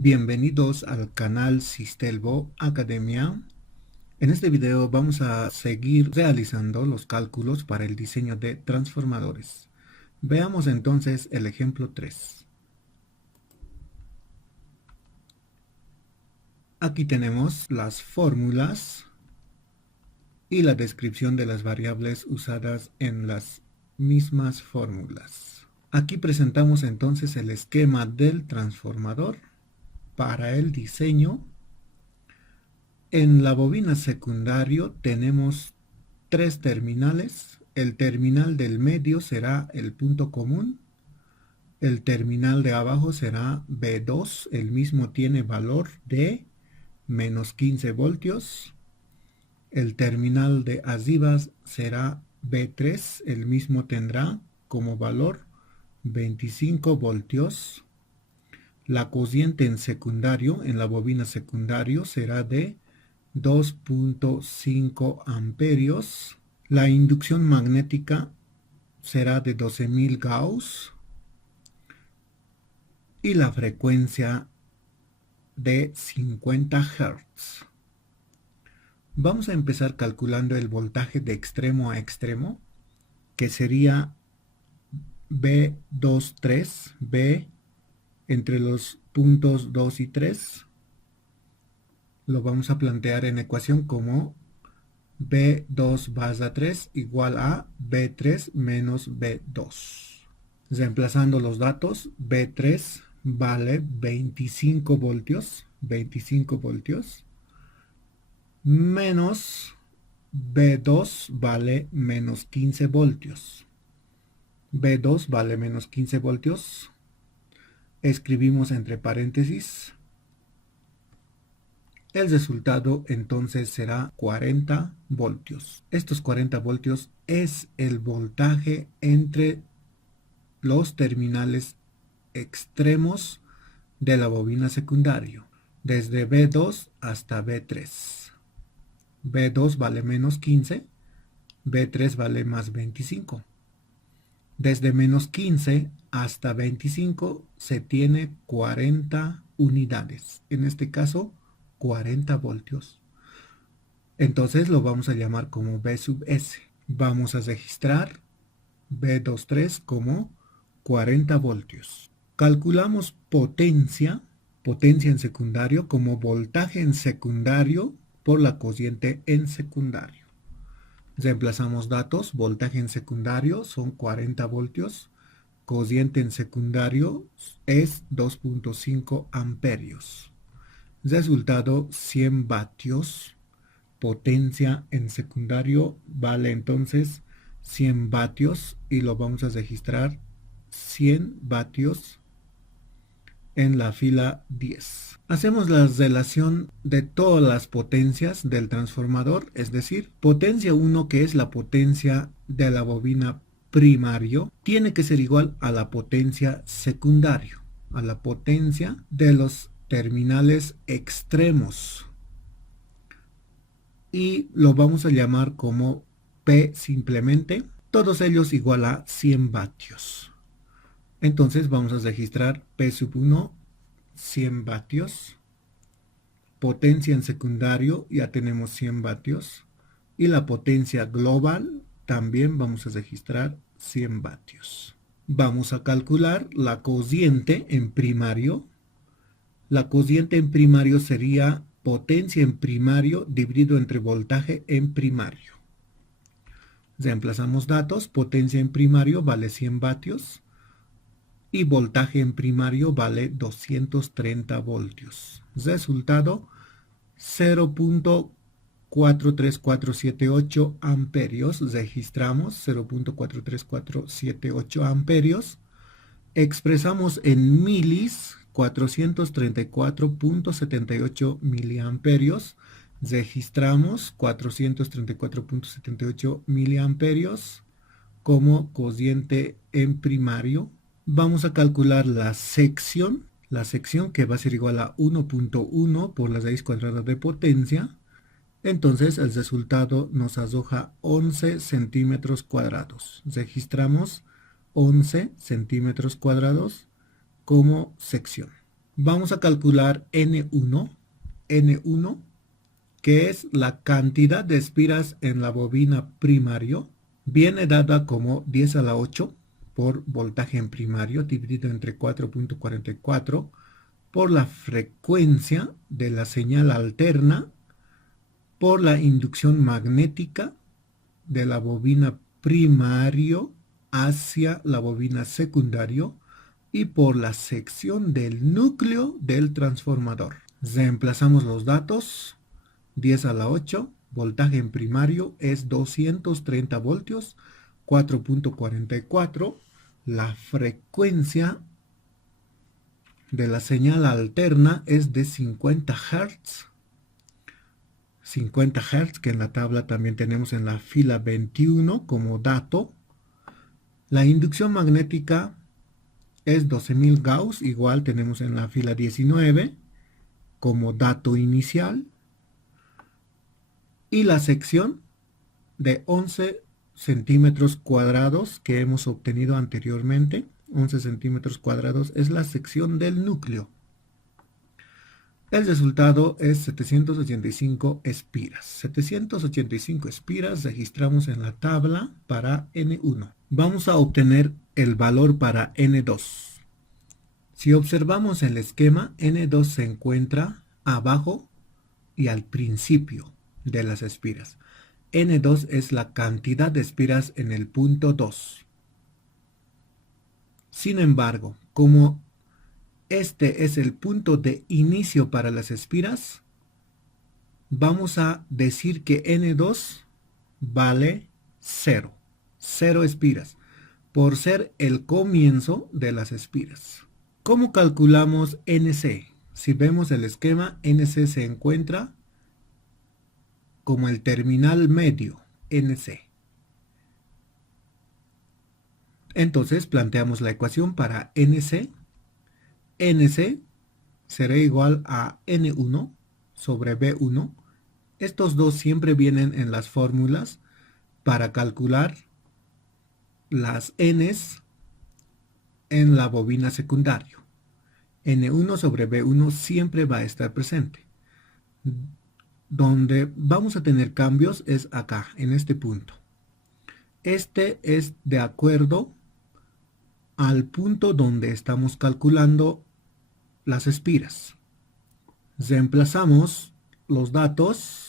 Bienvenidos al canal Sistelvo Academia. En este video vamos a seguir realizando los cálculos para el diseño de transformadores. Veamos entonces el ejemplo 3. Aquí tenemos las fórmulas y la descripción de las variables usadas en las mismas fórmulas. Aquí presentamos entonces el esquema del transformador para el diseño. En la bobina secundario tenemos tres terminales. El terminal del medio será el punto común. El terminal de abajo será B2. El mismo tiene valor de menos 15 voltios. El terminal de arriba será B3. El mismo tendrá como valor 25 voltios. La cociente en secundario, en la bobina secundario, será de 2.5 amperios. La inducción magnética será de 12.000 Gauss. Y la frecuencia de 50 Hz. Vamos a empezar calculando el voltaje de extremo a extremo, que sería B23, B entre los puntos 2 y 3. Lo vamos a plantear en ecuación como B2 barra 3 igual a B3 menos B2. Reemplazando los datos, B3 vale 25 voltios, menos B2 vale menos 15 voltios. B2 vale menos 15 voltios. Escribimos entre paréntesis. El resultado entonces será 40 voltios. Estos 40 voltios es el voltaje entre los terminales extremos de la bobina secundario, desde B2 hasta B3. B2 vale menos 15, B3 vale más 25. Desde menos 15 hasta 25 se tiene 40 unidades. En este caso, 40 voltios. Entonces lo vamos a llamar como B sub S. Vamos a registrar B23 como 40 voltios. Calculamos potencia en secundario como voltaje en secundario por la cociente en secundario. Reemplazamos datos, voltaje en secundario son 40 voltios, cociente en secundario es 2.5 amperios. Resultado 100 vatios. Potencia en secundario vale entonces 100 vatios y lo vamos a registrar 100 vatios en la fila 10. Hacemos la relación de todas las potencias del transformador, es decir, potencia 1, que es la potencia de la bobina primario, tiene que ser igual a la potencia secundario, a la potencia de los terminales extremos. Y lo vamos a llamar como P simplemente, todos ellos igual a 100 vatios. Entonces vamos a registrar P sub 1, 100 vatios. Potencia en secundario, ya tenemos 100 vatios. Y la potencia global, también vamos a registrar 100 vatios. Vamos a calcular la cociente en primario. La cociente en primario sería potencia en primario dividido entre voltaje en primario. Reemplazamos datos, potencia en primario vale 100 vatios. Y voltaje en primario vale 230 voltios. Resultado 0.43478 amperios. Registramos 0.43478 amperios. Expresamos en milis 434.78 miliamperios. Registramos 434.78 miliamperios como cociente en primario. Vamos a calcular la sección que va a ser igual a 1.1 por la raíz cuadrada de potencia. Entonces el resultado nos arroja 11 centímetros cuadrados. Registramos 11 centímetros cuadrados como sección. Vamos a calcular N1, que es la cantidad de espiras en la bobina primario. Viene dada como 10 a la 8 por voltaje en primario dividido entre 4.44 por la frecuencia de la señal alterna por la inducción magnética de la bobina primario hacia la bobina secundario y por la sección del núcleo del transformador. Reemplazamos los datos. 10 a la 8, voltaje en primario es 230 voltios, 4.44. La frecuencia de la señal alterna es de 50 Hz. 50 Hz, que en la tabla también tenemos en la fila 21 como dato. La inducción magnética es 12.000 Gauss, igual tenemos en la fila 19 como dato inicial. Y la sección de 11 centímetros cuadrados que hemos obtenido anteriormente, 11 centímetros cuadrados, es la sección del núcleo. El resultado es 785 espiras. 785 espiras registramos en la tabla para N1. Vamos a obtener el valor para N2. Si observamos el esquema, N2 se encuentra abajo y al principio de las espiras. N2 es la cantidad de espiras en el punto 2. Sin embargo, como este es el punto de inicio para las espiras, vamos a decir que N2 vale 0. 0 espiras, por ser el comienzo de las espiras. ¿Cómo calculamos NC? Si vemos el esquema, NC se encuentra como el terminal medio, NC. Entonces planteamos la ecuación para NC. NC será igual a N1 sobre B1. Estos dos siempre vienen en las fórmulas para calcular las Ns en la bobina secundario. N1 sobre B1 siempre va a estar presente. Donde vamos a tener cambios es acá, en este punto. Este es de acuerdo al punto donde estamos calculando las espiras. Reemplazamos los datos.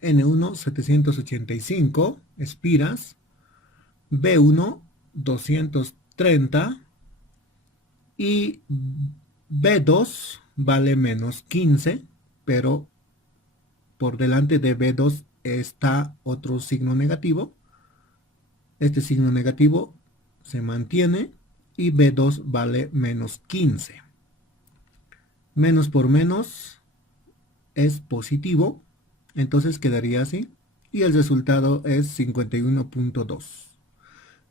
N1 785 espiras, B1 230 y B2 vale menos 15, pero por delante de B2 está otro signo negativo. Este signo negativo se mantiene y B2 vale menos 15. Menos por menos es positivo, entonces quedaría así. Y el resultado es 51.2.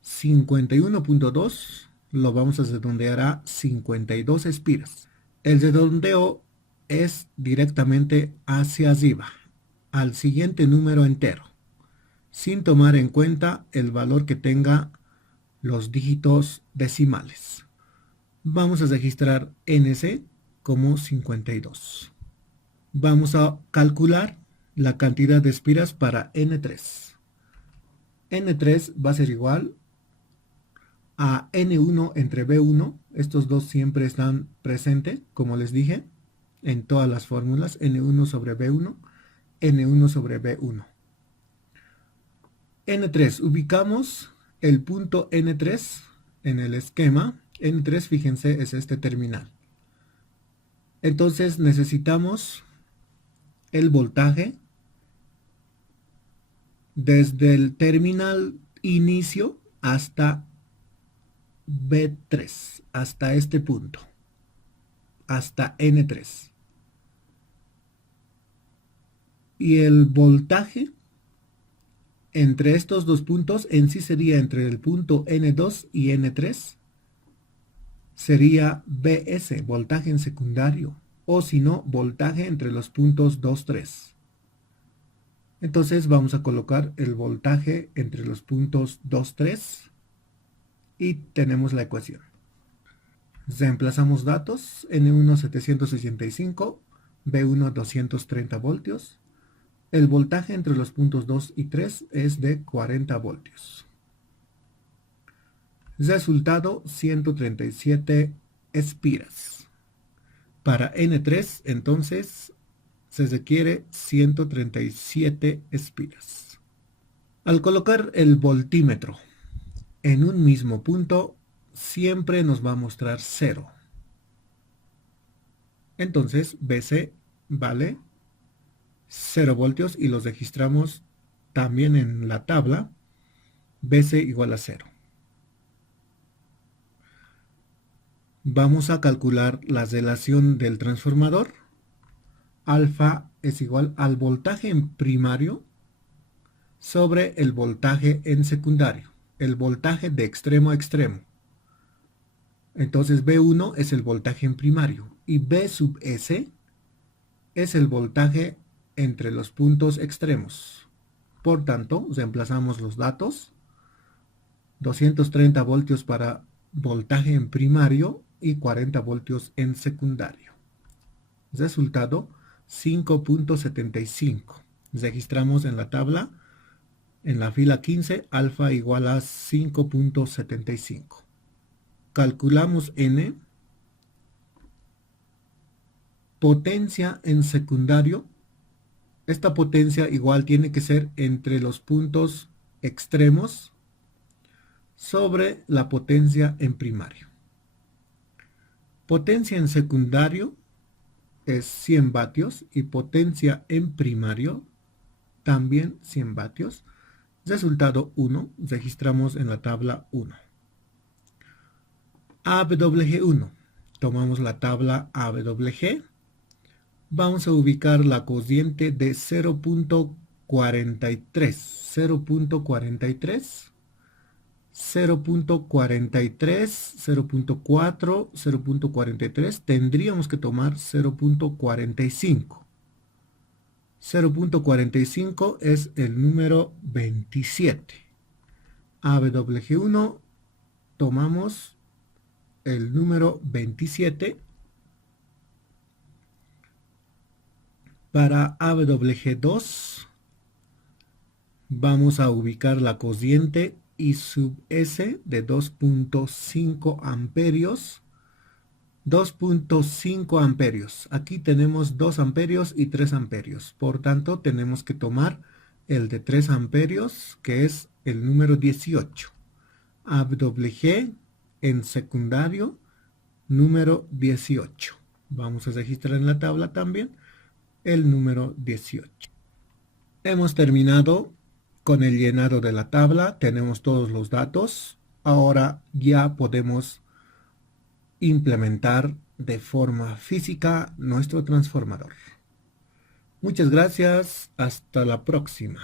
51.2 lo vamos a redondear a 52 espiras. El redondeo es directamente hacia arriba, al siguiente número entero, sin tomar en cuenta el valor que tenga los dígitos decimales. Vamos a registrar NC como 52. Vamos a calcular la cantidad de espiras para N3. N3 va a ser igual a N1 entre B1. Estos dos siempre están presentes, como les dije, en todas las fórmulas. N1 sobre B1, N1 sobre B1. N3, ubicamos el punto N3 en el esquema. N3, fíjense, es este terminal. Entonces necesitamos el voltaje desde el terminal inicio hasta B3, hasta este punto, hasta N3. Y el voltaje entre estos dos puntos en sí sería entre el punto N2 y N3, sería BS, voltaje en secundario, o si no, voltaje entre los puntos 2, 3. Entonces vamos a colocar el voltaje entre los puntos 2, 3 y tenemos la ecuación. Reemplazamos datos, N1 765, B1 230 voltios. El voltaje entre los puntos 2 y 3 es de 40 voltios. Resultado 137 espiras. Para N3 entonces se requiere 137 espiras. Al colocar el voltímetro en un mismo punto, siempre nos va a mostrar 0. Entonces BC vale 0 voltios y los registramos también en la tabla. BC igual a 0. Vamos a calcular la relación del transformador. Alfa es igual al voltaje en primario sobre el voltaje en secundario, el voltaje de extremo a extremo. Entonces B1 es el voltaje en primario y B sub S es el voltaje entre los puntos extremos. Por tanto, reemplazamos los datos. 230 voltios para voltaje en primario y 40 voltios en secundario. Resultado 5.75. Registramos en la tabla, en la fila 15, alfa igual a 5.75. Calculamos N. Potencia en secundario. Esta potencia igual tiene que ser entre los puntos extremos sobre la potencia en primario. Potencia en secundario es 100 vatios y potencia en primario también 100 vatios. Resultado 1, registramos en la tabla 1. AWG1, tomamos la tabla AWG. Vamos a ubicar la cociente de 0.43, 0.43, 0.43, 0.4, 0.43, tendríamos que tomar 0.45. 0.45 es el número 27. AWG1, tomamos el número 27. Para AWG2 vamos a ubicar la cociente I sub S de 2.5 amperios. 2.5 amperios. Aquí tenemos 2 amperios y 3 amperios. Por tanto, tenemos que tomar el de 3 amperios, que es el número 18. AWG en secundario, número 18. Vamos a registrar en la tabla también el número 18. Hemos terminado con el llenado de la tabla. Tenemos todos los datos. Ahora ya podemos implementar de forma física nuestro transformador. Muchas gracias. Hasta la próxima.